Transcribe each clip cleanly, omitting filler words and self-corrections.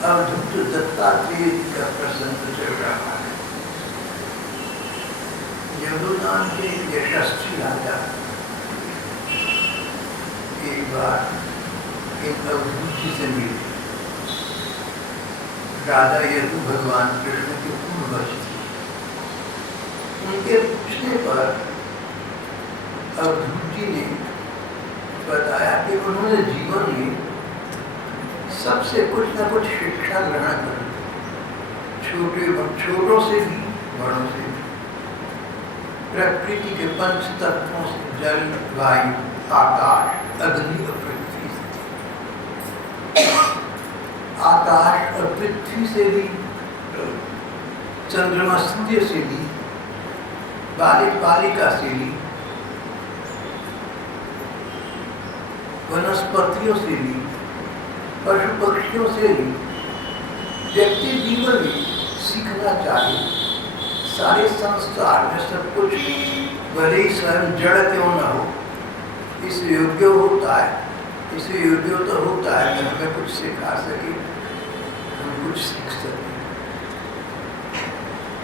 अवधूत दत्तात्रेय जी का प्रसंग चल रहा है। यमुना के यशस्वी राजा एक बार एक अवधूत जी से मिले। राजा यदु भगवान कृष्ण के पूर्वज थे। उनके पूछने पर अवधूत जी ने बताया कि उन्होंने जीवन में सबसे कुछ न कुछ शिक्षा ग्रहण करी, छोटों से भी बड़ों से भी, प्रकृति के पंच तत्वों से, जल, वायु, आकाश, अग्नि और पृथ्वी से, आकाश और पृथ्वी से भी, चंद्रमा सूर्य से भी, बालिक बालिका से भी, वनस्पतियों से भी, पशु पक्षियों से भी। व्यक्ति जीवन में सीखना चाहिए। सारे संसार में सब कुछ भले ही स्वयं जड़ क्यों न हो, इस योग्य होता है, इसे योग्य तो होता है कि हमें कुछ सिखा सके, हम कुछ सीख सके।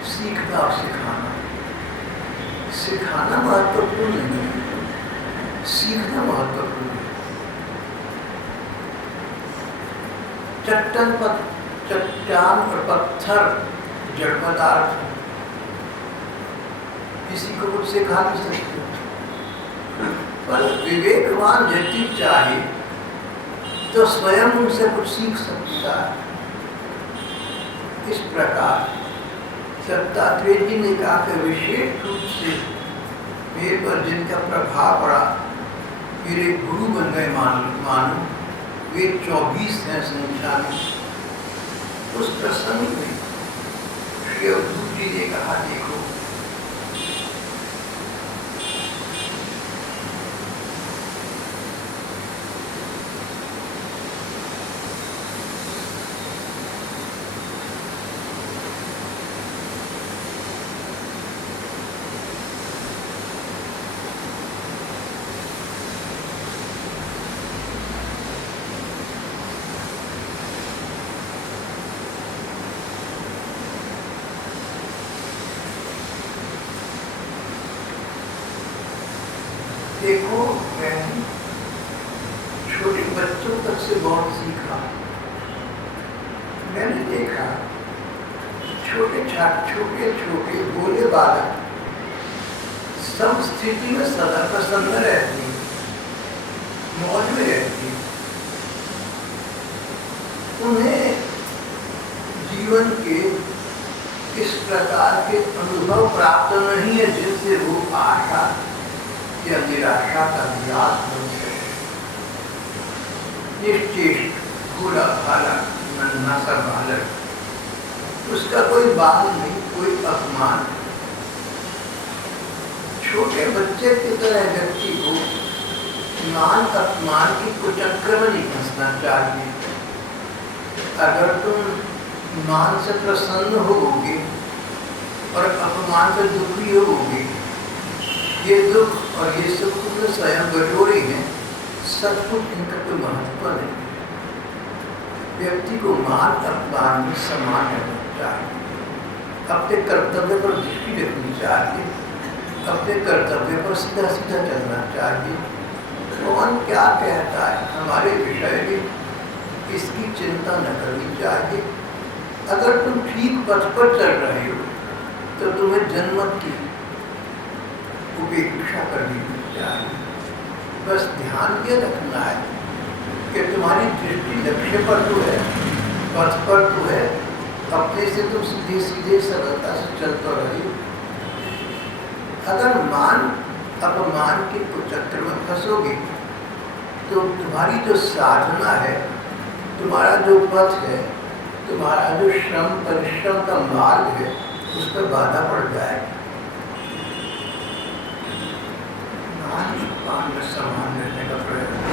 सीखना और सिखाना, सिखाना महत्वपूर्ण नहीं है, सीखना महत्वपूर्ण है। चट्टान और पत्थर जड़ पदार्थ, किसी को कुछ सिखा नहीं सकते, पर विवेकवान व्यक्ति चाहे तो स्वयं उनसे कुछ सीख सकता है। इस प्रकार दत्तात्रेय जी ने कहा कि विशेष रूप से मेरे पर जिनका प्रभाव पड़ा, मेरे गुरु बन गए मानो, वे 24 हैं संख्या में। उस प्रसंग में श्री अवधूत जी ने कहा, देखो देखो, मैंने छोटे बच्चों तक से बहुत सीखा। मैंने देखा छोटे छोटे भोले बालक सब स्थिति में सदा प्रसन्न रहते हैं, मौज में रहते हैं। उन्हें जीवन के इस प्रकार के अनुभव प्राप्त नहीं है जिनसे वो आशा या निराशा का विलास बन सके। निश्चेष्ट भूला भाला नन्हा सा बालक, उसका कोई बाल नहीं, कोई अपमान। छोटे बच्चे की तरह व्यक्ति को मान अपमान की कुचक्र में नहीं फंसना चाहिए। अगर तुम मान से प्रसन्न होगे और अपमान से दुखी होगे, ये दुख और ये सुख तो स्वयं बटोरे हैं, सचमुच इनका कोई महत्व नहीं। व्यक्ति को मान अपमान में समान रहना चाहिए, अपने कर्तव्य पर दृष्टि रखनी चाहिए, अपने कर्तव्य पर सीधा सीधा चलना चाहिए। भगवान क्या कहता है हमारे विषय में, इसकी चिंता न करनी चाहिए। अगर तुम ठीक पथ पर चल रहे हो तो तुम्हें जन्मत की उपेक्षा करनी चाहिए। बस ध्यान ये रखना है कि तुम्हारी दृष्टि लक्ष्य पर तो है, पथ पर तो है, अपने से तुम सीधे सीधे सरलता से चलते रहे। अगर मान अपमान के कुचक्र में फंसोगे तो तुम्हारी जो साधना है, तुम्हारा जो पथ है, तुम्हारा जो श्रम परिश्रम का मार्ग है, उस पर बाधा पड़ जाएगी। मान में समान रहने का प्रयत्न।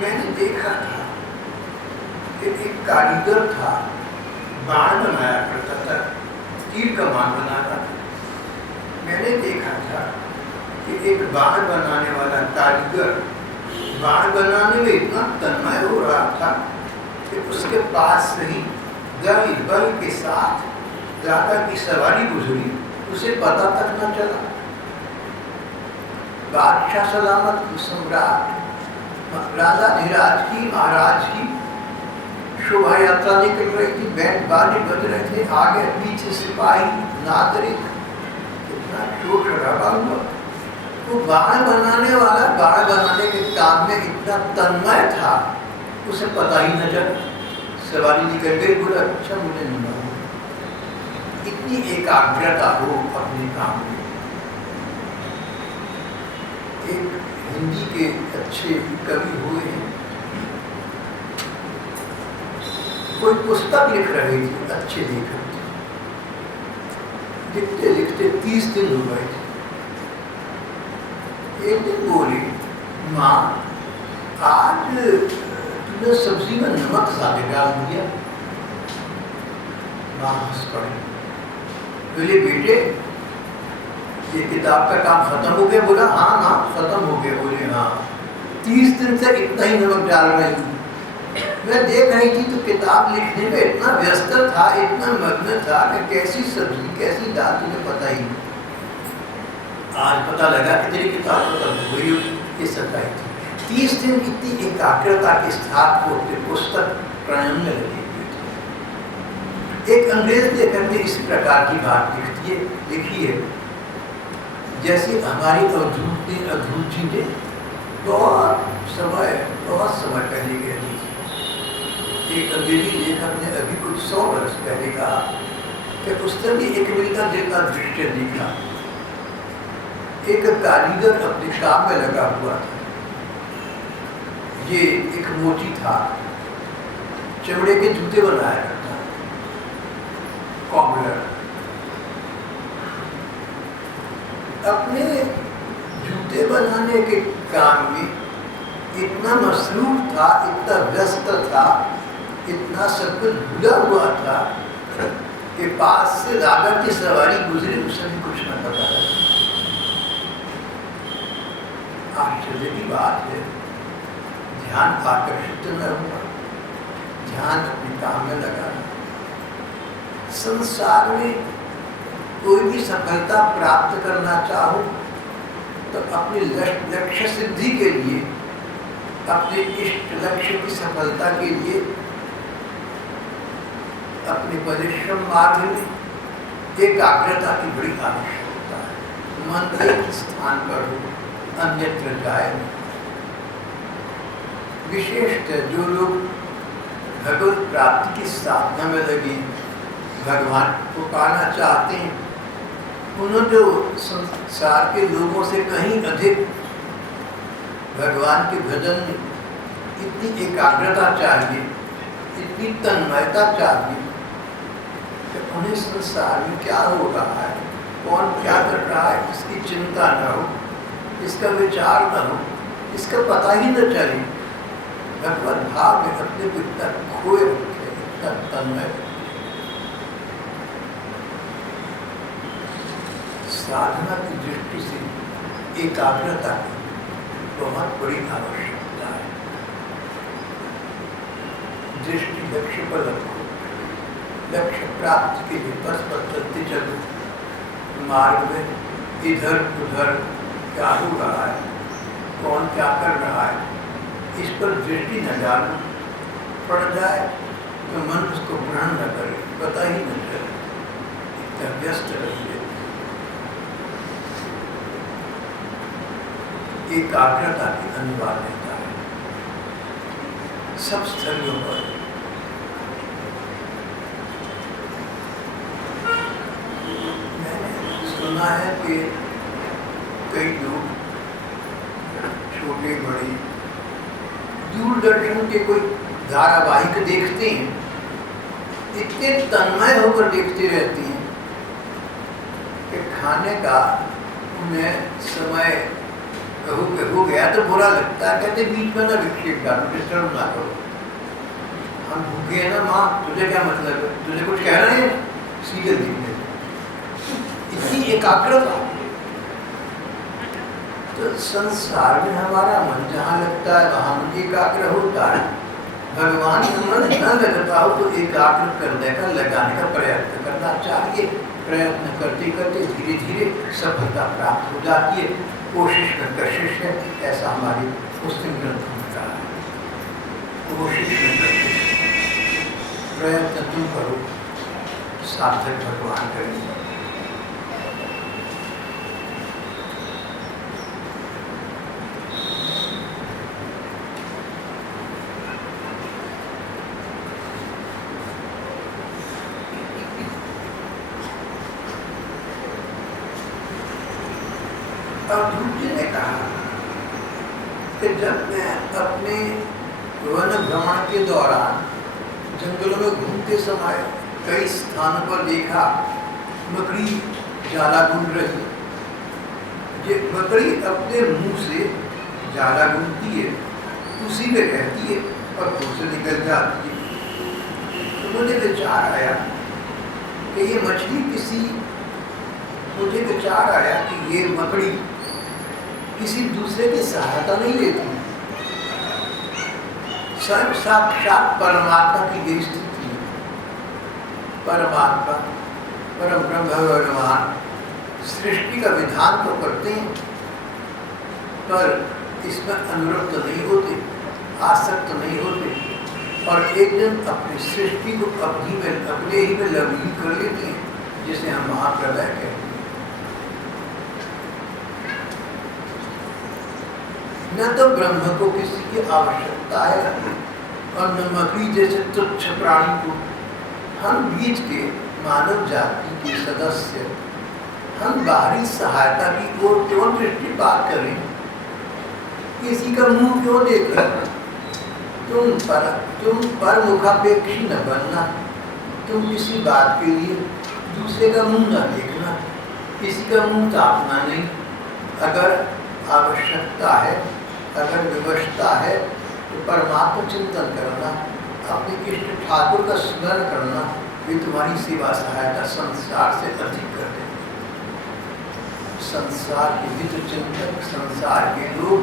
मैंने देखा था कि एक कारीगर था, बाण बनाया करता था, तीर कमान बनाता था। मैंने देखा था कि एक बाण बनाने वाला कारीगर बाण बनाने में इतना तन्मय हो रहा था कि उसके पास से ही दल बल के साथ राजा की सवारी गुजरी, उसे पता तक न चला। बादशाह सलामत सम्राट राजा धीराज की महाराज की शोभा यात्रा निकल रही थी, बैंड बाजे बज रहे थे, आगे पीछे सिपाही नागरिक, कितना शोर शराबा हुआ। वो बाण बनाने वाला बाण बनाने के काम में इतना तन्मय था, उसे पता ही न चला। सवारी निकल गई, बोला अच्छा मुझे नहीं मालूम। इतनी एकाग्रता हो अपने काम में। एक हिंदी के अच्छे कवि हुए हैं, कोई पुस्तक लिख रहे थे, अच्छे लेखक थे, लिखते लिखते 30 दिन हो गए थे। एक दिन बोली, माँ आज तुमने सब्जी में नमक ज्यादा डाल दिया। माँ हंस पड़ी, बोले बेटे ये किताब का काम खत्म हो गया? बोला हाँ माँ खत्म हो गया। बोले हाँ, 30 दिन से इतना ही नमक डाल रही हूँ। मैं देख रही थी तो किताब लिखने में इतना व्यस्त था, इतना मग्न था कि कैसी सब्जी कैसी दाल तुम्हें पता ही नहीं। आज पता लगा कि तेरी किताब खत्म हो गई, ये सच्चाई थी। 30 दिन इतनी एकाग्रता के साथ वो अपनी पुस्तक प्रणयन में लगे हुए थे। एक अंग्रेज लेखक ने इस प्रकार की बात लिखी है, जैसे हमारी अवधूत जी ने बहुत समय पहले कह दी। एक अंग्रेजी लेखक ने अभी कुछ 100 वर्ष पहले कहा कि उसने भी एक मिलता जुलता दृश्य देखा। एक कारीगर अपने काम में लगा हुआ था। ये एक मोची था, चमड़े के जूते बनाया करता, कॉबलर। अपने जूते बनाने के काम में इतना मसरूफ था, इतना व्यस्त था, इतना सब कुछ भूला हुआ था कि पास से राजा की सवारी गुजरी, उसे भी कुछ न पता लगा। आश्चर्य की बात है, ध्यान आकर्षित न हुआ, ध्यान अपने काम में लगा। संसार में कोई भी सफलता प्राप्त करना चाहो तो अपने लक्ष्य सिद्धि के लिए, अपने इष्ट लक्ष्य की सफलता के लिए अपने परिश्रम मार्ग में एकाग्रता की बड़ी आवश्यकता है। मन एक स्थान पर हो, अन्यत्र जाए। विशेषतः जो लोग भगवत प्राप्ति की साधना में लगे, भगवान को पाना चाहते हैं, उन्होंने जो संसार के लोगों से कहीं अधिक भगवान के भजन में इतनी एकाग्रता चाहिए, इतनी तन्मयता चाहिए कि उन्हें संसार में क्या हो रहा है, कौन क्या कर रहा है, इसकी चिंता न हो, इसका विचार न हो, इसका पता ही न चले। भगवत भाव में अपने को इतना खोए रखे, इतना तन्मय। साधना की दृष्टि से एकाग्रता की बहुत बड़ी आवश्यकता है। दृष्टि लक्ष्य पर रखो, लक्ष्य प्राप्ति के लिए बस पर चलते चलो। मार्ग में इधर उधर क्या हो रहा है, कौन क्या कर रहा है, इस पर दृष्टि न डालो। पड़ जाए तो मन उसको ग्रहण न करे, पता ही न चले, इतना व्यस्त रहिए। एकाग्रता की अनिवार्यता है सब स्थलों पर। मैंने सुना है कि कई लोग छोटे बड़े दूरदर्शन के कोई धारावाहिक देखते हैं, इतने तन्मय होकर देखते रहते हैं कि खाने का उन्हें समय हो गया तो बुरा लगता है, कहते बीच में ना विक्षेप डालो, डिस्टर्ब ना करो। हम भूखे हैं ना माँ, तुझे क्या मतलब है, तुझे कुछ कहना है, सीरियल देखने इतनी एकाग्रता। तो संसार में हमारा मन जहाँ लगता है वहाँ मन एकाग्र होता है। भगवान का मन न लगता हो तो एकाग्र करने का, लगाने का प्रयत्न करना चाहिए। प्रयत्न करते करते धीरे धीरे सफलता प्राप्त हो जाती है। कोशिश में कशिश है, ऐसा हमारे मुस्लिम ग्रंथों में कहा है। कोशिश में कशिश, प्रयत्न तुम करो, सार्थक भगवान करेंगे। ध्रुव जी ने कहा कि जब मैं अपने वन भ्रमण के दौरान जंगलों में घूमते समय कई स्थानों पर देखा मकड़ी जाला बुन रही। ये मकड़ी अपने मुंह से जाला बुनती है, उसी में रहती है और मुंह से निकल जाती है। तो मुझे विचार आया कि ये मछली मुझे विचार आया कि ये मकड़ी किसी दूसरे की सहायता नहीं लेती। स्वयं साक्षात परमात्मा की यही स्थिति है। परमात्मा परम ब्रह्म भगवान सृष्टि का विधान तो करते हैं, पर इसमें अनुरक्त नहीं होते, आसक्त नहीं होते, और एक दिन अपनी सृष्टि को अपने ही में लग्न कर लेते हैं, जिसे हम महाप्रलय कहते हैं। न तो ब्रह्म को किसी की आवश्यकता है और न मकड़ी जैसे तुच्छ प्राणी को। हम बीच के मानव जाति के सदस्य, हम बाहरी सहायता की ओर क्यों दृष्टिपात करें? किसी का मुंह क्यों देख रहे? तुम पर मुखापेक्षी न बनना। तुम किसी बात के लिए दूसरे का मुंह न देखना, किसी का मुंह तापना नहीं। अगर आवश्यकता है, अगर विवशता है, तो परमात्मा चिंतन करना, अपने इष्ट ठाकुर का स्मरण करना, ये तुम्हारी सेवा सहायता संसार से अधिक कर देंगे। संसार के हित चिंतक, संसार के लोग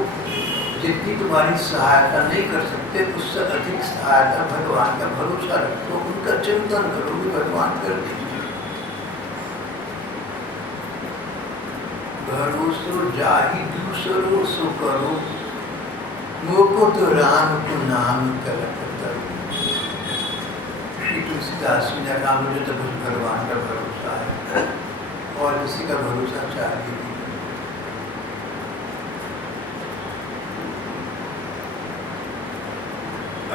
जितनी तुम्हारी सहायता नहीं कर सकते, उससे अधिक सहायता भगवान का भरोसा रखो, उनका चिंतन करो, भी भगवान कर देंगे। भरोसो जाहि दूसरो सो करो, मोको तो राम को नाम कलक करो। श्री तुलसीदास जी ने कहा, मुझे तो बस भगवान का भरोसा है और किसी का भरोसा चाहिए नहीं।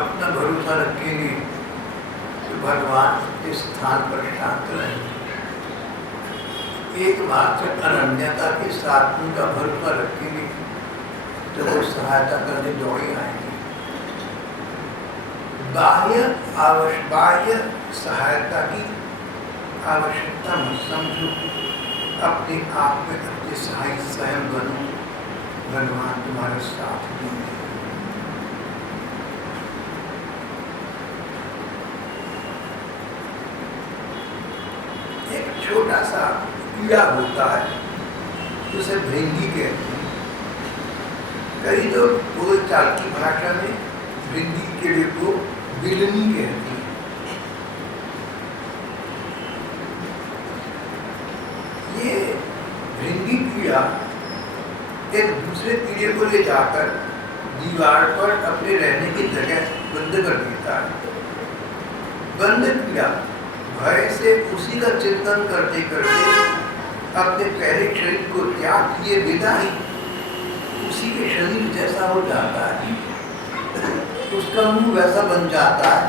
अपना भरोसा रखेंगे तो भगवान के स्थान पर शांत रहेंगे। एकमात्र अनन्यता के साथ उनका भरोसा रखेंगे तो वो सहायता करने दौड़े आएंगे। बाह्य सहायता की आवश्यकता मत समझो, अपने आप में अपने सहाय स्वयं बनो, भगवान तुम्हारे साथ देंगे। एक छोटा सा कीड़ा होता है, उसे भृंगी कहते हैं। कई लोग बोलचाल की भाषा में भृंगी कीड़े को बिलनी कहते हैं। ये भृंगी कीड़ा एक दूसरे कीड़े को ले जाकर दीवार पर अपने रहने की जगह बंद कर देता है। बंद कीड़ा भय से उसी का चिंतन करते करते अपने पहले शरीर को त्याग किए बिना ही उसी के शरीर जैसा हो जाता है। उसका मुंह वैसा बन जाता है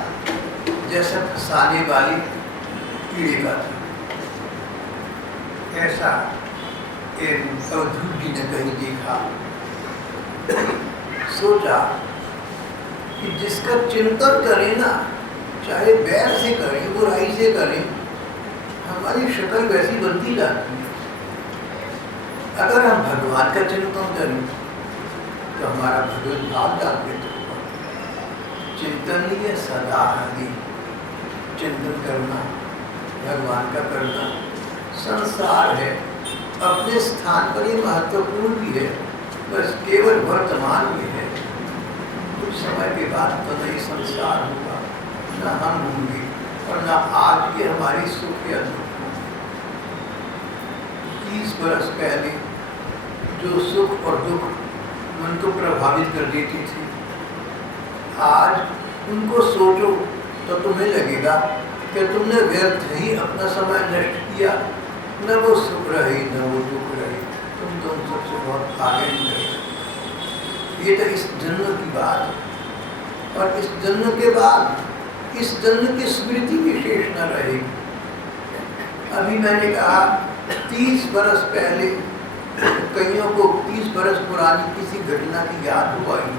जैसा फंसाने वाले कीड़े का था। ऐसा ध्रुव जी ने कहीं देखा, सोचा कि जिसका चिंतन करें ना, चाहे बैर से करें, बुराई से करें, हमारी शक्ल वैसी बनती जाती है। अगर हम भगवान का चिंतन करें तो हमारा भगवत भाव जागृत होगा। चिंतनीय सदा हरि, चिंतन करना, भगवान का करना। संसार है, अपने स्थान पर ये महत्वपूर्ण भी है, बस केवल वर्तमान में है। कुछ समय के बाद तो नहीं संसार होगा, न हम होंगे और न आज के हमारी सुख या दुख। 30 बरस पहले जो सुख और दुख मन को प्रभावित कर देती थी, आज उनको सोचो तो तुम्हें लगेगा कि तुमने व्यर्थ ही अपना समय नष्ट किया। न वो सुख रही न वो दुख रही, तुम तो उन सबसे बहुत आगे निकले। ये तो इस जन्म की बात है, और इस जन्म के बाद इस जन्म की स्मृति विशेष न रहेगी। अभी मैंने कहा 30 बरस पहले, कईयों को 30 बरस पुरानी किसी घटना की याद हुआ ही,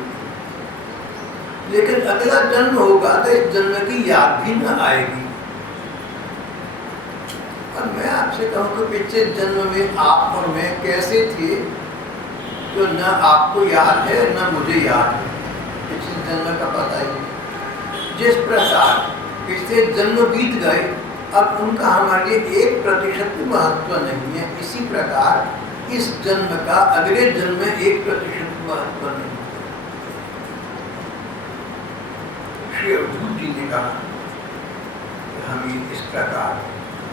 लेकिन अगला जन्म होगा तो इस जन्म की याद भी न आएगी। और मैं आपसे कहूँ कि पिछले जन्म में आप और मैं कैसे थे, तो न आपको याद है न मुझे याद है, पिछले जन्म का पता ही नहीं। जिस प्रकार पिछले जन्म बीत गए, अब उनका हमारे लिए 1% भी महत्व नहीं है, इसी प्रकार इस जन्म का अगले जन्म में 1% महत्व नहीं है। श्री अवधूत जी ने कहा कि हमें इस प्रकार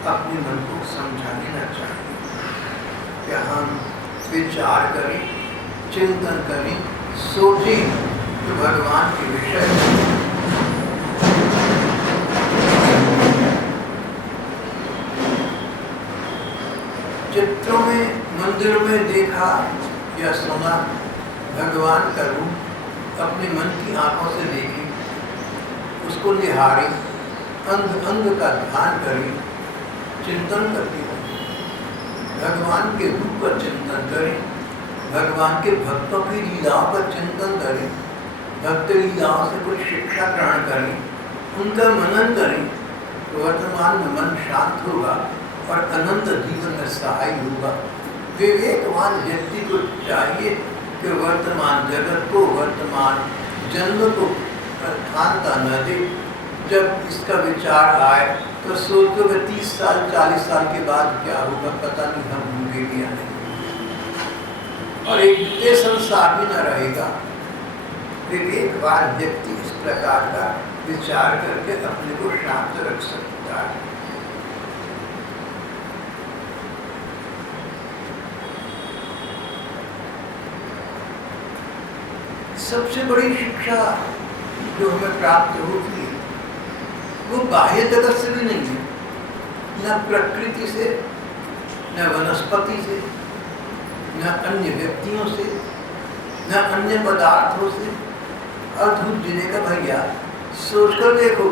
अपने मन को समझा लेना चाहिए कि हम विचार करें, चिंतन करें, सोचें कि भगवान के विषय में। चित्रों में, मंदिरों में देखा या सुना भगवान का रूप अपने मन की आंखों से देखें, उसको निहारें, अंग अंग का ध्यान करें, चिंतन करती है। भगवान के रूप पर चिंतन करें, भगवान के भक्तों की लीलाओं पर चिंतन करें, भक्त लीलाओं से कुछ शिक्षा ग्रहण करें, उनका मनन करें, तो वर्तमान में मन शांत होगा और अनंत जीवन में सहाय होगा। विवेकवान व्यक्ति को चाहिए कि वर्तमान जगत को, वर्तमान जन्म को प्रधानता न दे। जब इसका विचार आए तो सोचो कि 30 साल 40 साल के बाद क्या होगा, पता नहीं हम होंगे या नहीं, और एक द्वितीय संसार भी न रहेगा। विवेकवान व्यक्ति इस प्रकार का विचार करके अपने को शांत रख सकता है। सबसे बड़ी शिक्षा जो हमें प्राप्त होती है वो बाह्य जगत से भी नहीं है, न प्रकृति से, न वनस्पति से, न अन्य व्यक्तियों से, न अन्य पदार्थों से। अद्भुत जीने का भैया सोचकर देखो,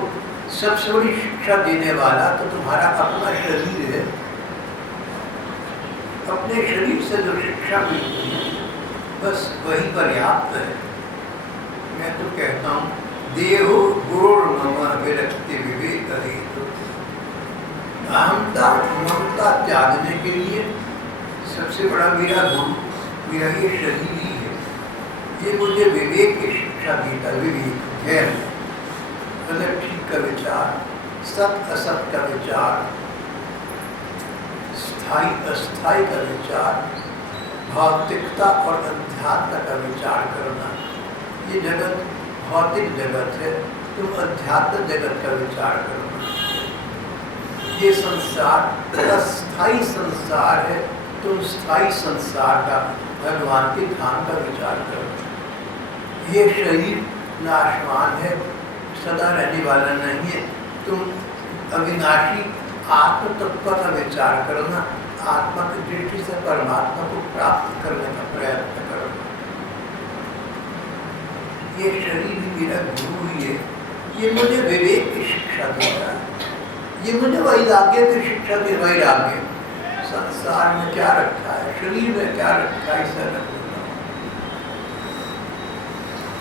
सबसे बड़ी शिक्षा देने वाला तो तुम्हारा अपना शरीर है। अपने शरीर से जो शिक्षा मिलती है बस वही पर्याप्त है। मैं तो कहता हूँ देहो गुरुर मम विरक्ति विवेक हेतु। अहंता ममता त्यागने के लिए सबसे बड़ा मेरा गुरु मेरा ये शरीर ही है। ये मुझे विवेक की शिक्षा देता, विवेक गैर गलत ठीक का विचार, सत्य असत का विचार, स्थायी अस्थायी का विचार, भौतिकता और अध्यात्म का विचार करना। ये जगत भौतिक जगत है, तुम अध्यात्म जगत का विचार करो। ये संसार अस्थायी संसार है, तुम स्थायी संसार का, भगवान के धाम का विचार करो। ये शरीर नाशवान है, सदा रहने वाला नहीं है, तुम अविनाशी आत्म तत्व का विचार करना। आत्मा की दृष्टि से परमात्मा को प्राप्त करने का प्रयत्न करो। ये शरीर मेरा गुरु ही है, ये मुझे विवेक की शिक्षा देता है, ये मुझे वैराग्य की शिक्षा दे। वैराग्य संसार में क्या रखा है, शरीर में क्या रखा है, इसे रखना।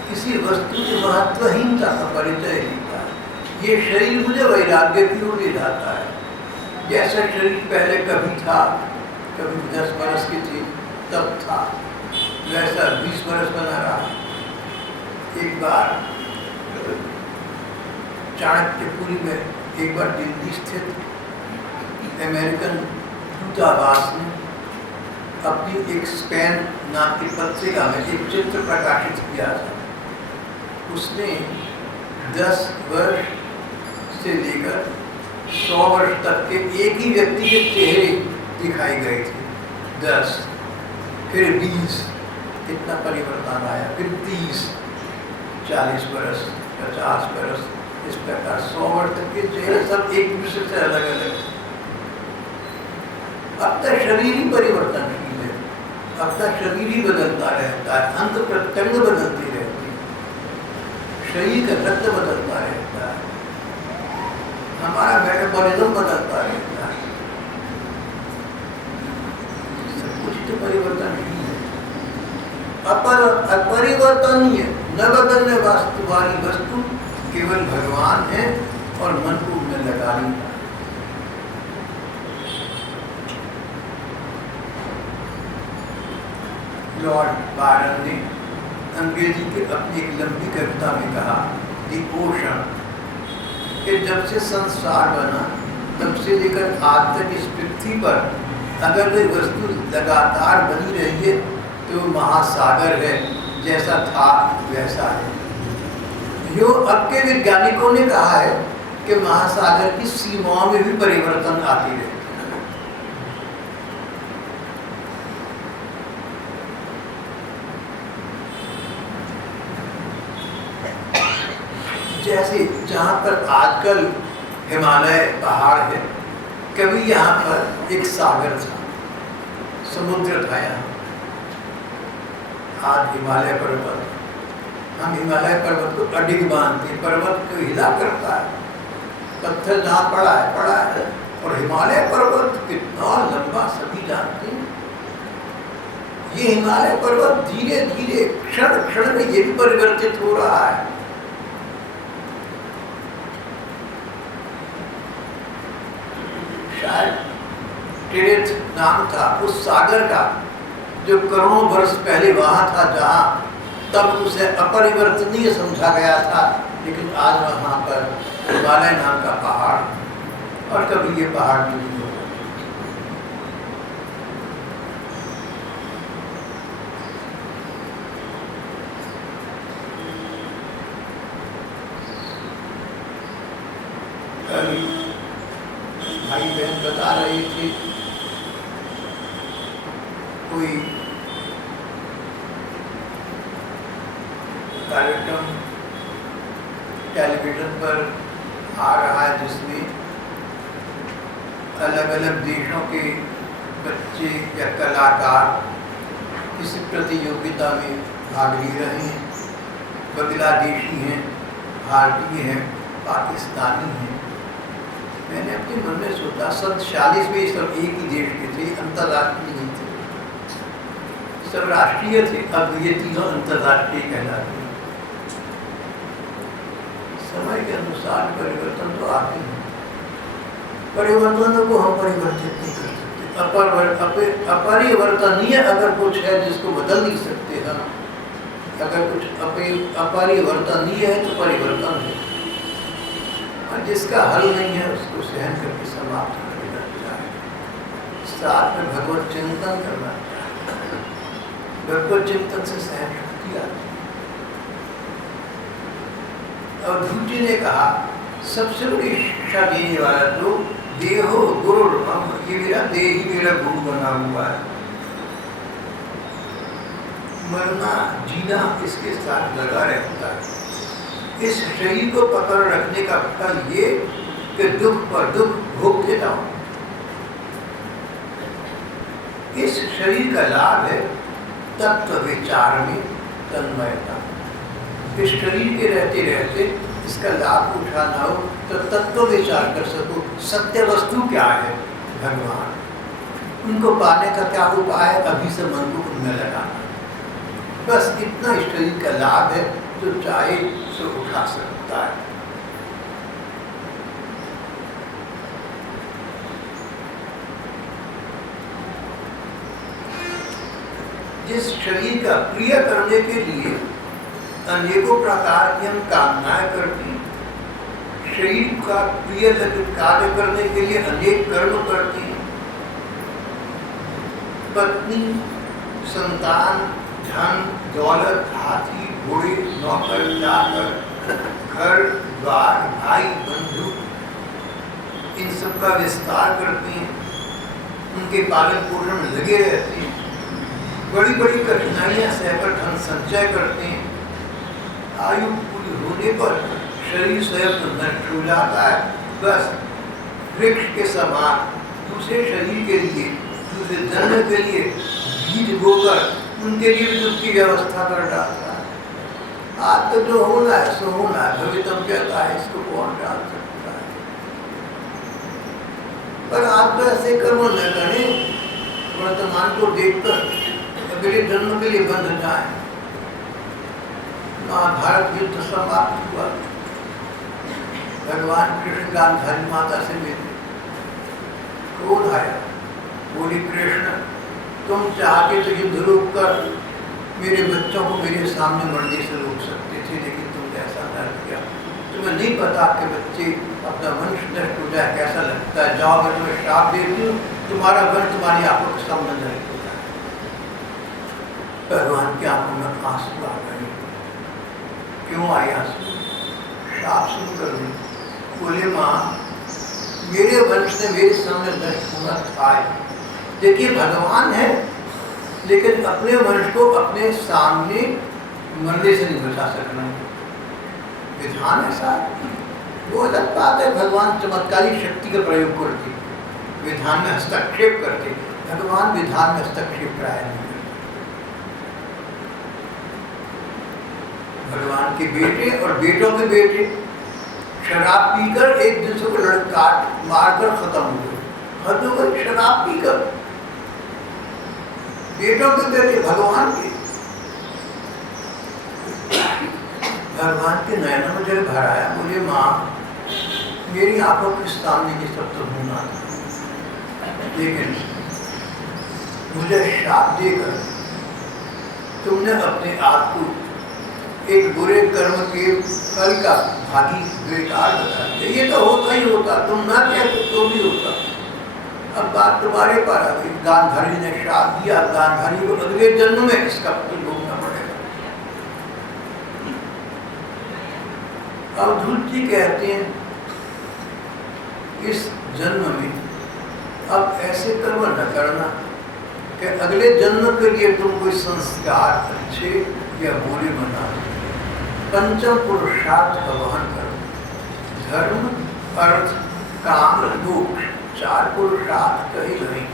किसी वस्तु की महत्वहीनता का परिचय देता है। ये शरीर मुझे वैराग्य की ओर ले जाता है। जैसा शरीर पहले कभी था, कभी 10 बरस की थी तब था, वैसा 20 बरस बना रहा। एक बार चाणक्यपुरी में एक बार दिल्ली स्थित अमेरिकन दूतावास ने अपनी एक स्पेन नाम की पत्रिका में एक चित्र प्रकाशित किया था। उसने 10 वर्ष से लेकर 100 वर्ष तक के एक ही व्यक्ति के चेहरे दिखाई गए थे। 10, फिर 20, कितना परिवर्तन आया, फिर 30, 40 वर्ष, 50 वर्ष, इस प्रकार 100 वर्ष तक के चेहरे सब एक दूसरे से अलग अलग। अब तक शरीर ही परिवर्तनशील है, अब तक शरीर ही बदलता रहता है, अंत प्रत्यंग बदलती रहती है, शरीर का रक्त बदलता रहता है, हमारा मेटाबॉलिज्म बदलता रहता है, सब कुछ तो परिवर्तनशील है। अपरिवर्तनीय न बदलने वाली वस्तु केवल भगवान है और मन को उनमें लगा लिया। लॉर्ड बायरन ने अंग्रेजी के अपनी एक लंबी कविता में कहा, दी ओशन, कि जब से संसार बना तब से लेकर आज तक इस पृथ्वी पर अगर कोई वस्तु लगातार बनी रही है तो महासागर है, जैसा था वैसा है। यो अब के वैज्ञानिकों ने कहा है कि महासागर की सीमाओं में भी परिवर्तन आती रहती है। जैसे जहाँ पर आजकल हिमालय पहाड़ है, कभी यहाँ पर एक सागर था, समुद्र था यहाँ। आज हिमालय पर्वत, हम हिमालय पर्वत को अडिग मानते, पर्वत को हिला करता है, पत्थर जहाँ पड़ा है, और हिमालय पर्वत कितना लंबा सभी जानते हैं। ये हिमालय पर्वत धीरे धीरे क्षण क्षण में ये भी परिवर्तित हो रहा है। शायद टिरेथ नाम था उस सागर का, जो करोड़ों वर्ष पहले वहां था, जहां तब उसे अपरिवर्तनीय समझा गया था, लेकिन आज वहां पर हिमालय नाम का पहाड़, और कभी ये पहाड़ नहीं होगा। भाई बहन बता रहे थे, कोई कार्यक्रम टेलीविजन पर आ रहा है जिसमें अलग अलग देशों के बच्चे या कलाकार किसी प्रतियोगिता में भाग ले रहे हैं। बांग्लादेशी हैं, भारतीय हैं, पाकिस्तानी हैं। मैंने अपने मन में सोचा, 47 में सब एक ही देश के थे, अंतर्राष्ट्रीय नहीं थे, सब राष्ट्रीय थे। अब ये तीनों अंतर्राष्ट्रीय कहलाते हैं। समय के अनुसार परिवर्तन तो आते हैं, परिवर्तनों को हम परिवर्तित नहीं कर सकते। अपरिवर्तनीय अगर कुछ है जिसको बदल नहीं सकते हम, अगर कुछ अपरिवर्तनीय है तो परिवर्तन है, और जिसका हल नहीं है उसको सहन करके समाप्त कर देना चाहिए। साथ में भगवत चिंतन करना चाहिए, भगवत चिंतन से सहन शक्ति आती है। और धूजी ने कहा, सबसे बड़ी शिक्षा देने वाला तो देहो गुरु, ये मेरा देह ही मेरा गुरु बना हुआ है। मरना जीना इसके साथ लगा रहता है। इस शरीर को पकड़ रखने का फल ये कि दुख पर दुख भोगते जाओ। इस शरीर का लाभ है तत्व विचार में तन्मयता। इस शरीर के रहते रहते इसका लाभ उठाना हो तो तत्व विचार कर सको, सत्य वस्तु क्या है, भगवान। उनको पाने का क्या उपाय है, अभी से मन को उनमें लगाना। बस इतना इस शरीर का लाभ है, जो चाहे सो उठा सकता है। जिस शरीर का प्रिय करने के लिए अनेकों प्रकार की हम कामनाएं करते हैं, शरीर का प्रिय कार्य करने के लिए अनेक कर्म करते हैं। पत्नी, संतान, धन, दौलत, हाथी, घोड़े, नौकर, चाकर, घर द्वार, भाई, बंधु, इन सब का विस्तार करती हैं, उनके पालन पोषण में लगे रहते हैं, बड़ी बड़ी कठिनाइयां सहकर धन संचय करते हैं। आयु पूरी होने पर शरीर स्वयं तो नष्ट हो जाता है, बस वृक्ष के समान दूसरे शरीर के लिए, दूसरे जन्म के लिए बीज बोकर उनके लिए दुख की व्यवस्था कर डालता है। आज तो जो होना है सो होना है, भवितम कहता है, इसको कौन डाल सकता है। पर आप तो ऐसे कर्म न करें वर्तमान को देखकर अगले जन्म के लिए बंध जाए। महाभारत युद्ध समाप्त हुआ, भगवान कृष्ण गांधारी माता से मिले, क्रोध आया, बोली कृष्ण तुम चाहते तो युद्ध रोक कर मेरे बच्चों को मेरे सामने मरने से रोक सकते थे, लेकिन तुमने ऐसा न किया। तुम्हें नहीं पता कि बच्चे अपना वंश नष्ट हो जाए कैसा लगता है। जाओ मैं तुम्हें श्राप देती हूँ, तुम्हारा वंश तुम्हारी आंखों के सामने नहीं हो जाए। भगवान की आंखों में आंसू आ गए। क्यों आए आंसू? श्राप सुनकर नहीं। बोले माँ मेरे वंश ने मेरे सामने नष्ट होना था। देखिए भगवान है लेकिन अपने वंश को अपने सामने मरने से नहीं बचा सकना। विधान ऐसा वो अलग बात है, भगवान चमत्कारी शक्ति का प्रयोग करते, विधान में हस्तक्षेप करते। भगवान विधान में हस्तक्षेप प्राय नहीं करते। भगवान के बेटे और बेटों के बेटे शराब पीकर एक दूसरे को लड़का मारकर खत्म हो गए। हद हो गई शराब पीकर। बेटों के बेटे भगवान के, भगवान के नयनों में जल भर आया। बोले माँ मेरी आंखों के सामने ये सब तो होना था, लेकिन मुझे श्राप देकर तुमने अपने आप को एक बुरे कर्म के फल का भागी बेकार बता दिया। ये तो होता ही होता, तुम ना कहते तो भी होता। अब बात तुम्हारे पर आ गई। गांधारी ने श्राप दिया, गांधारी को अगले जन्म में इसका फल भोगना पड़ेगा। अवधूत जी कहते हैं इस जन्म में अब ऐसे कर्म न करना कि अगले जन्म के लिए तुम कोई संस्कार अच्छे या बुरे बना। पंचम पुरुषार्थ का वहन करो, धर्म, अर्थ, काम, मोक्ष, 4 पुरुषार्थ कही नहीं।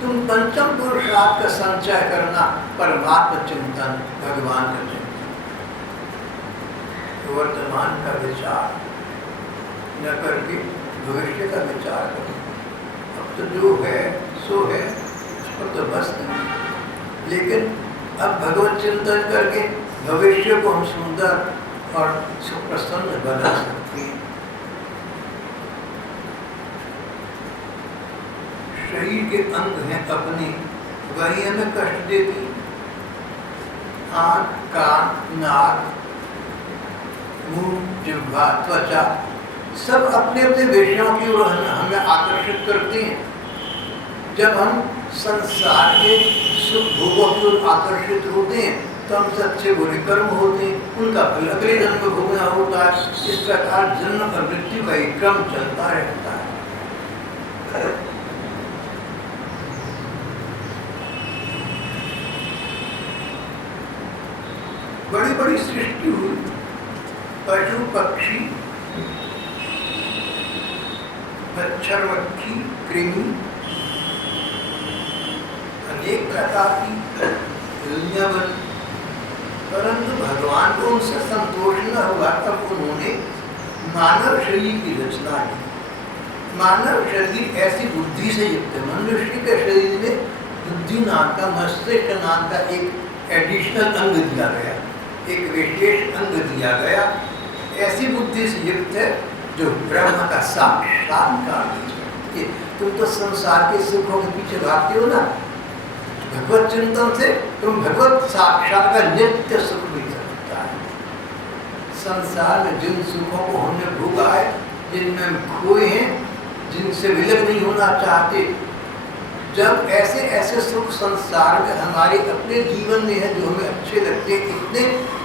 तुम पंचम पुरुषार्थ का संचय करना, परमात्मा चिंतन, भगवान का चिंतन, वर्तमान का विचार न करके भविष्य का विचार करो। अब तो जो है सो है, उस पर तो बस नहीं, लेकिन अब भगवत चिंतन करके भविष्य को हम सुंदर और सुप्रसन्न बना सकते हैं। शरीर के अंग हैं अपने, वही हमें कष्ट देती। आँख, कान, नाक, मुंह, जिह्वा, त्वचा सब अपने अपने विषयों की ओर हमें आकर्षित करते हैं। जब हम संसार के सुख भोगों की ओर आकर्षित होते हैं तो हमसे अच्छे बुरे कर्म होते हैं, उनका फल अगले जन्म में भोगना होता है। इस प्रकार जन्म और मृत्यु का एक क्रम चलता रहता है। बड़ी बड़ी सृष्टि हुई, पशु पक्षी, मच्छर मक्खी, कृमि, अनेक प्रकार की दुनिया बनी, परंतु भगवान को उनसे संतोष न हुआ। तब उन्होंने मानव शरीर की रचना की। मानव शरीर ऐसी बुद्धि से युक्त है। मनुष्य के शरीर में बुद्धि नाम का, मस्तिष्क नाम का एक एडिशनल अंग दिया गया, एक विशेष अंग दिया गया। ऐसी बुद्धि से युक्त है जो ब्रह्म का साक्षात्कार है। तुम तो संसार के सुखों के पीछे भागते हो ना, भगवत चिंतन से तुम भगवत साक्षात का नित्य सुख मिल सकता है। संसार में जिन सुखों को हमने भोगा है जिनमें हम खोए हैं, जिनसे विलग नहीं होना चाहते। जब ऐसे ऐसे सुख संसार में हमारे अपने जीवन में है जो हमें अच्छे लगते हैं इतने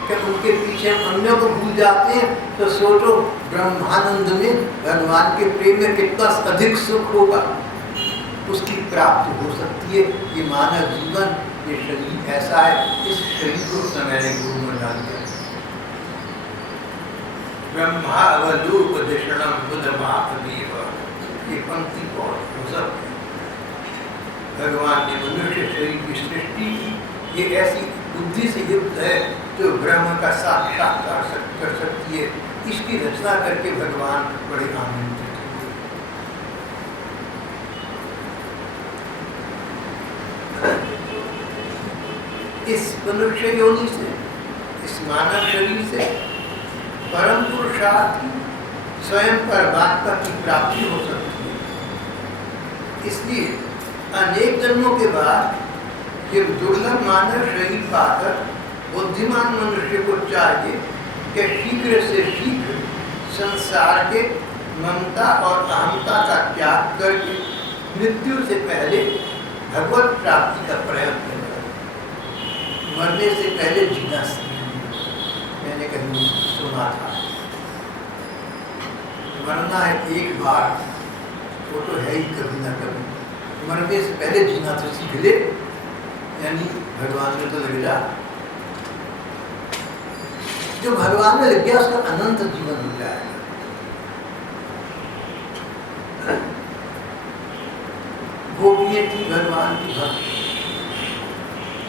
कि उनके पीछे हम अन्यों को भूल जाते हैं, तो सोचो ब्रह्मानंद में भगवान के प्रेम में कितना अधिक सुख होगा, उसकी प्राप्ति हो सकती है। ये मानव जीवन, ये शरीर ऐसा है, इस शरीर को समय ने गुरु में डाल दिया। ब्रह्मा अवलोक दिशणम बुधमापदेव, ये पंक्ति बहुत मुजब है। भगवान ने मनुष्य शरीर की सृष्टि की, ये ऐसी बुद्धि से युक्त है जो ब्रह्म का साक्षात्कार कर सकती है। इसकी रचना करके भगवान बड़े आनंदित हुए। इस मनुष्य योनि से, इस मानव शरीर से परम पुरुषार्थ स्वयं परमात्मा की प्राप्ति हो सकती है। इसलिए अनेक जन्मों के बाद ये दुर्लभ मानव शरीर पाकर बुद्धिमान मनुष्य को चाहिए कि शीघ्र से शीघ्र संसार के ममता और अहंता का त्याग करके मृत्यु से पहले भगवत प्राप्ति का प्रयत्न करें। मरने से पहले जीना सीखें। मैंने कहीं सुना था, मरना है एक बार, वो तो है ही कभी ना कभी। मरने से पहले जीना तो सीख ले, यानी भगवान में तो लग जा। जो भगवान में लग गया उसका अनंत जीवन हो जाएगा। गोपियाँ थी भगवान की भक्त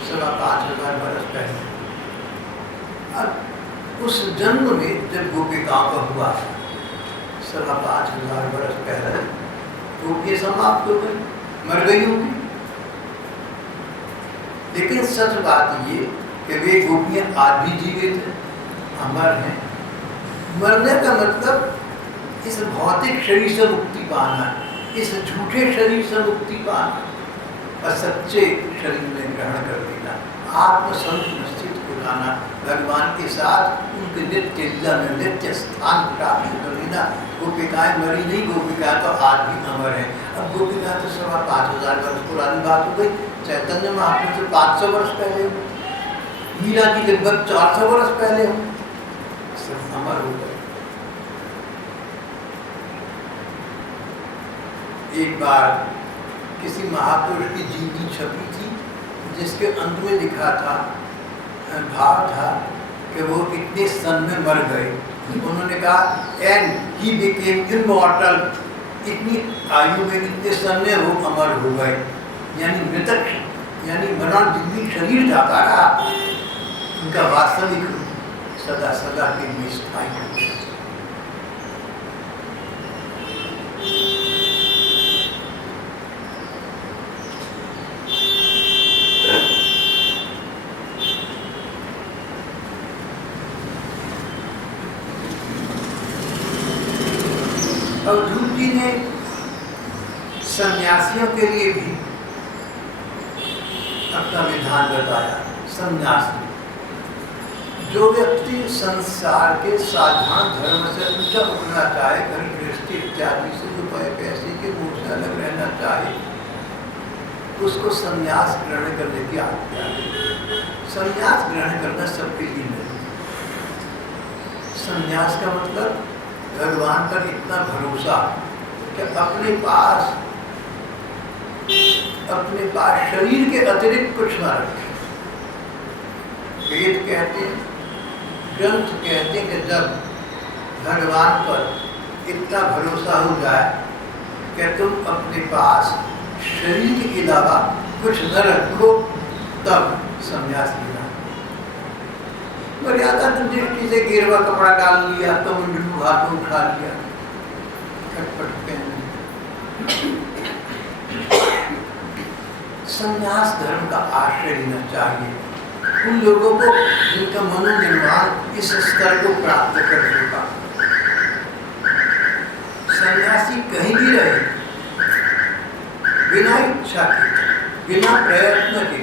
5,500 बरस पहले। अब उस जन्म में जब गोपिकाओं का हुआ 5,500 बरस पहले, गोपियाँ समाप्त हो गई, मर गई होगी। लेकिन सच बात ये कि वे गोपियाँ आज भी जीवित हैं, अमर हैं। मरने का मतलब इस भौतिक शरीर से मुक्ति पाना, इस झूठे शरीर से मुक्ति पाना और सच्चे शरीर में ग्रहण कर लेना, आत्मसंत स्थित हो जाना, भगवान के साथ उनके नित्य लीला में नित्य स्थान प्राप्त कर लेना। गोपिकाएं मरी नहीं, गोपिकाएं तो आज भी अमर है। अब गोपिकाएं तो 5,500 वर्ष पुरानी बात हो गई। चैतन्य महाप्रभु से 500 वर्ष पहले, मीरा जी लगभग 400 वर्ष पहले हो, सब अमर हो गए। एक बार किसी महापुरुष की जीवनी छपी थी जिसके अंत में लिखा था, भाव था कि वो इतने सन में मर गए। उन्होंने कहा एंड ही बिकेम इमॉर्टल, इतनी आयु में इतने सन में वो अमर हो गए, यानी मृतक, यानी मरण दिव्य शरीर जाता रहा, उनका वास्तविक सदा सदा के लिए स्थायी हो गया। अवधूत जी ने सन्यासियों के लिए भी अपना विधान बताया। सन्यासी, जो व्यक्ति संसार के साधारण धर्म से ऊंचा उठना चाहे, घर गृहस्थी इत्यादि से रुपए पैसे के मुँह से अलग रहना चाहे, उसको संन्यास ग्रहण करने की आज्ञा है। संन्यास ग्रहण करना सबके लिए नहीं। संन्यास का मतलब भगवान पर इतना भरोसा कि अपने पास शरीर के अतिरिक्त कुछ ना रखे। वेद कहते हैं, ग्रंथ कहते हैं कि जब भगवान पर इतना भरोसा हो जाए कि तुम अपने पास शरीर के अलावा कुछ न रखो, तब संन्यास लेना। मर्यादा दृष्टि से गिरवा कपड़ा डाल लिया, तो मुंडू हाथ में उठा लिया, खटपट पहन। संन्यास धर्म का आश्रय लेना चाहिए उन लोगों को जिनका मनोनिर्माण इस स्तर को प्राप्त कर चुका। सन्यासी कहीं भी रहे, बिना इच्छा के, बिना प्रयत्न के,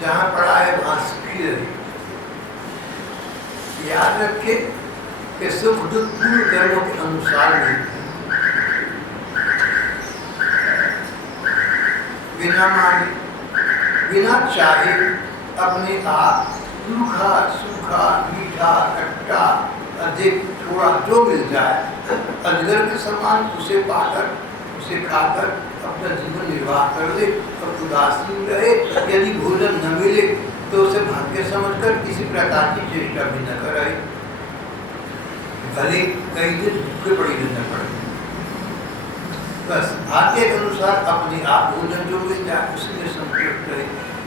जहाँ पड़ा है वहाँ सुखी रहे। याद रखे कि सुख दुख पूर्ण कर्मों के अनुसार मिलते हैं, बिना मांगे बिना चाहे अपने आप रूखा सूखा मीठा खट्टा अधिक थोड़ा जो मिल जाए अजगर के समान उसे पाकर उसे खाकर अपना जीवन निर्वाह कर दे और उदासीन रहे। यदि भोजन न मिले तो उसे भाग्य समझकर किसी प्रकार की चेष्टा भी न कराए, भले कई दिन भूखे पड़ी रहना पड़े। बस भाग्य के अनुसार अपने आप भोजन जो मिल जाए उसी में संतुष्ट रहे।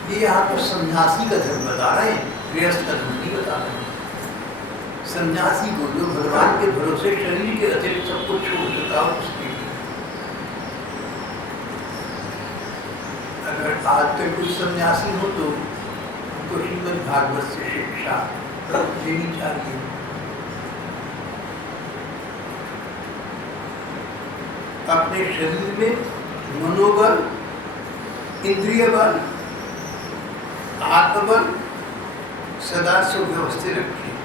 ये यहाँ पर सन्यासी का धर्म बता रहे हैं, गृहस्थ का धर्म नहीं बता रहे हैं। सन्यासी को जो भगवान के भरोसे शरीर के अतिरिक्त सब कुछ छोड़ देता हो उसके लिए। अगर आज तक कोई सन्यासी हो तो उनको श्रीमद् भागवत से शिक्षा लेनी चाहिए। अपने शरीर में मनोबल, इंद्रिय बल, आत्मबल सदा सुव्यवस्थित रखिए।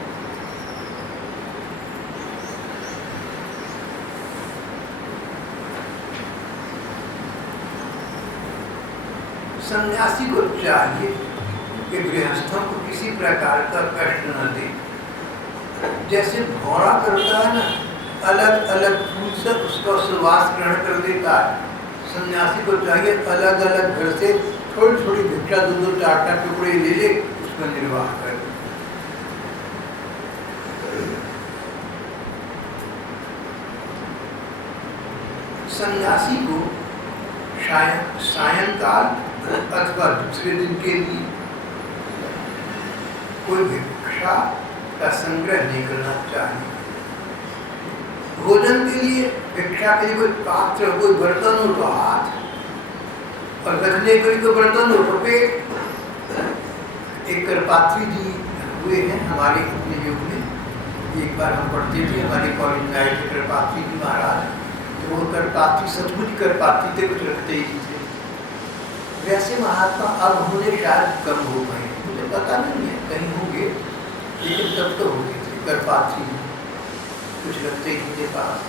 सन्यासी को चाहिए कि गृहस्थों को किसी प्रकार का कष्ट न दे। जैसे भौरा करता है ना, अलग अलग फूल से उसका सुवास ग्रहण कर देता है, सन्यासी को चाहिए अलग अलग घर से थोड़ी थोड़ी भिक्षा दो चार टुकड़े ले ले उसका निर्वाह कर। सन्यासी को सायंकाल अथवा दूसरे दिन के लिए कोई भिक्षा का संग्रह नहीं करना चाहिए। भोजन के लिए भिक्षा के लिए कोई पात्र कोई बर्तन हो तो हाथ, और रखने के लिए कोई बर्तन हो तो पेट। एक करपात्री जी हुए हैं हमारे अपने युग में, एक बार हम पढ़ते थे हमारे कॉलेज में आए थे करपात्री जी महाराज, तो वो करपात्री सचमुच करपात्री थे, कुछ रखते ही थे। वैसे महात्मा अब होने शायद कम हो गए, मुझे पता नहीं है, कहीं होंगे, लेकिन तब तो होते थे करपात्री कुछ रखते ही थे पास।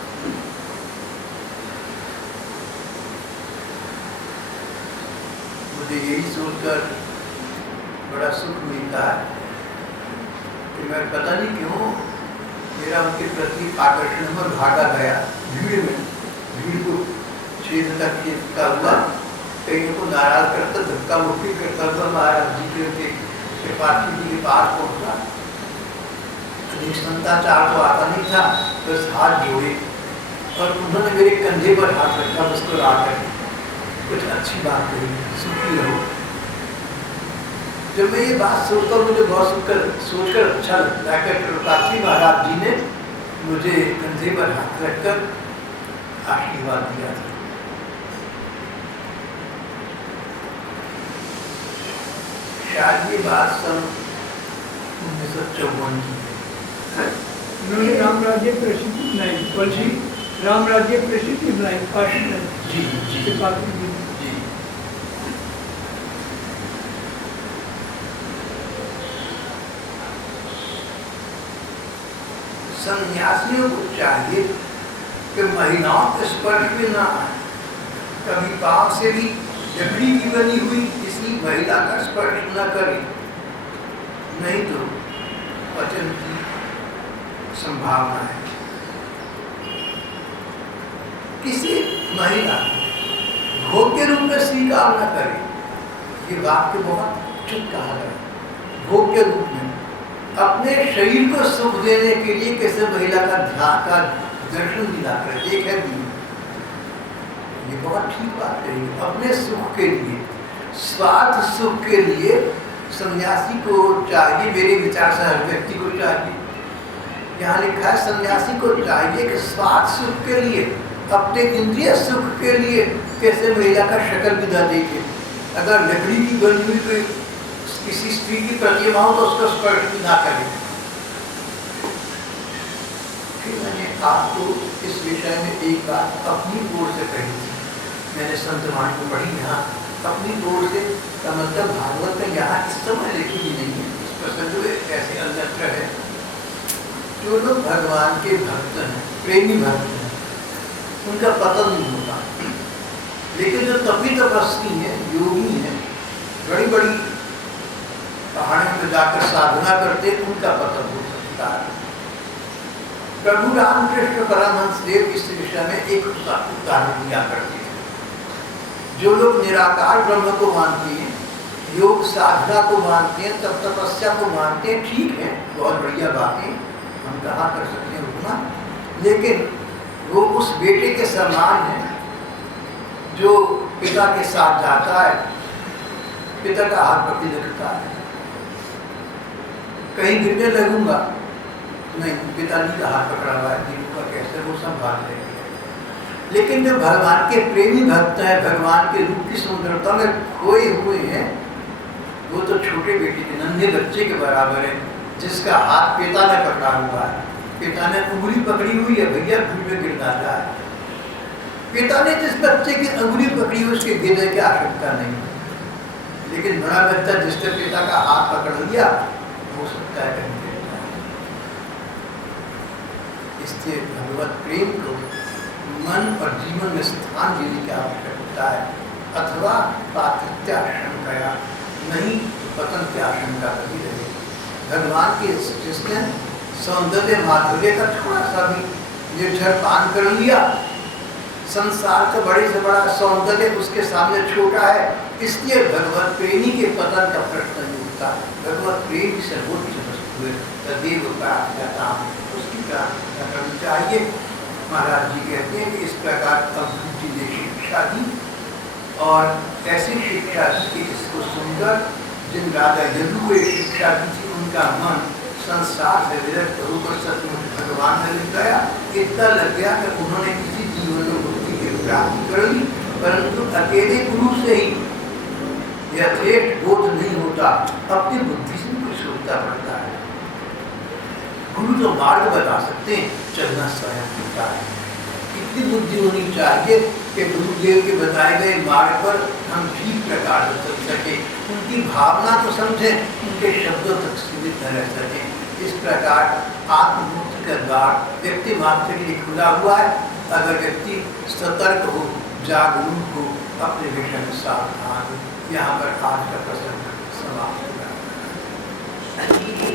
मुझे यही सोचकर बड़ा सुख मिलता है कि मैं पता नहीं क्यों मेरा उनके प्रति आकर्षण में भागा गया। भीड़ को छेद तक खींचता हुआ, कहीं को नाराज करता, धक्का मुक्की करता हुआ महाराज जी के पार्टी जी के पास पहुंचा। संताचार तो आता नहीं था, बस हाथ जोड़े और उन्होंने मेरे कंधे पर हाथ रखा, मुस्कुरा कर कुछ अच्छी बात कही, सुखी रहो। जब मैं ये बात सोचता हूँ मुझे बहुत सोचकर अच्छा लगता है कि कृपात्री महाराज जी ने मुझे कंधे पर हाथ रखकर आशीर्वाद दिया था। शायद ये बात सन 1954 की है। उन्होंने राम राज्य प्रसिद्धि बनाई, तुलसी राम राज्य प्रसिद्धि बनाई काशी में। जी जी जी। सन्यासियों को चाहिए कि महिलाओं के स्पर्श में ना आए, कभी पाप से भी लकड़ी की बनी हुई किसी महिला का स्पर्श न करें, नहीं तो वचन की संभावना है। किसी महिला भोग के रूप में स्वीकार न करें, ये वाक्य बहुत ठीक कहा गया। भोग के रूप में अपने शरीर को सुख देने के लिए किसी महिला का ध्यान का दर्शन दिला कर एक है भी, ये बहुत ठीक बात है। अपने सुख के लिए, स्वार्थ सुख के लिए सन्यासी को चाहिए, मेरे विचार से हर व्यक्ति को चाहिए। यहाँ लिखा है सन्यासी को चाहिए कि स्वार्थ सुख के लिए, अपने इंद्रिय सुख के लिए कैसे महिला का शक्ल विदा देखे। अगर लकड़ी की बनी हुई कोई किसी स्त्री की प्रतिमा हो तो उसका स्पर्श भी ना करें। फिर मैंने आपको इस विषय में एक बात अपनी ओर से कही थी, मैंने संत वाणी को पढ़ी यहाँ अपनी ओर से का मतलब भागवत में यहाँ इस समय लिखी भी नहीं है, इस प्रसंग में ऐसे अन्यत्र है। जो लोग भगवान के भक्त हैं, प्रेमी भक्त हैं, उनका पतन नहीं होता। लेकिन जो तपी तपस्वी हैं, योगी हैं, बड़ी बड़ी पहाड़ियों में जाकर साधना करते हैं, उनका पतन हो सकता है। प्रभु रामकृष्ण परमहंस देव इस विषय में एक उदाहरण दिया करते हैं। जो लोग निराकार ब्रह्म को मानते हैं, योग साधना को मानते हैं, तब तपस्या को मानते हैं, ठीक है, बहुत बढ़िया बातें हम कहाँ कर सकते हैं उतना, लेकिन वो उस बेटे के समान है जो पिता के साथ जाता है, पिता का हाथ पकड़ रखता है, कहीं गिरने लगूंगा नहीं, पिताजी का हाथ पकड़ा हुआ है, गिरूंगा कैसे, वो संभाल लेंगे। लेकिन जो भगवान के प्रेमी भक्त हैं, भगवान के रूप की सुंदरता में खोए हुए हैं, वो तो छोटे बेटे के, नन्हे बच्चे के बराबर है, जिसका हाथ पिता ने पकड़ा हुआ है, पिता ने उंगली पकड़ी हुई है, भैया भूल में गिर ना जाए। पिता ने जिस बच्चे की उंगली पकड़ी उसके गिरने की आवश्यकता नहीं, लेकिन बड़ा बच्चा जिसने पिता का हाथ पकड़ लिया हो सकता है कहीं गिर जाए। इसलिए भगवत प्रेम को मन और जीवन में स्थान देने की आवश्यकता है, अथवा पातित्याशंका, नहीं पतन की आशंका कभी रहे। भगवान के जिसने सौंदर्य माधुर्य का थोड़ा सा भी निर्झर पान कर लिया, संसार का बड़े से बड़ा सौंदर्य उसके सामने छोटा है, इसलिए भगवत प्रेमी के पतन का प्रश्न नहीं उठता। भगवत प्रेम सर्वोच्च वस्तु है, तदेव प्राप्यता, उसकी प्रार्थना करनी चाहिए। महाराज जी कहते हैं कि इस प्रकार अद्भुत जी ने शिक्षा दी, और ऐसी शिक्षा दी कि इसको सुनकर जिन राजा यदु को शिक्षा दी थी, उनका मन संसार से विरक्त होकर सचमुच भगवान में लग गया। इतना लग गया कि उन्होंने किसी जीवन में मुक्ति की प्राप्ति कर ली, परंतु अकेले गुरु से ही यथेष्ट बोध नहीं होता, अपनी बुद्धि से कुछ सोचना पड़ता है। गुरु तो मार्ग बता सकते हैं, चलना स्वयं होता है। इतनी बुद्धि होनी चाहिए कि गुरुदेव के बताए गए मार्ग पर हम ठीक प्रकार से चल सके, उनकी भावना को समझें, उनके शब्दों तक सीमित न रह सके। इस प्रकार आत्ममुक्ति का द्वार व्यक्ति मात्र के लिए खुला हुआ है, अगर व्यक्ति सतर्क हो, जागरूक हो, अपने विषय में सावधान हो। यहाँ पर आज का प्रसंग समाप्त हो।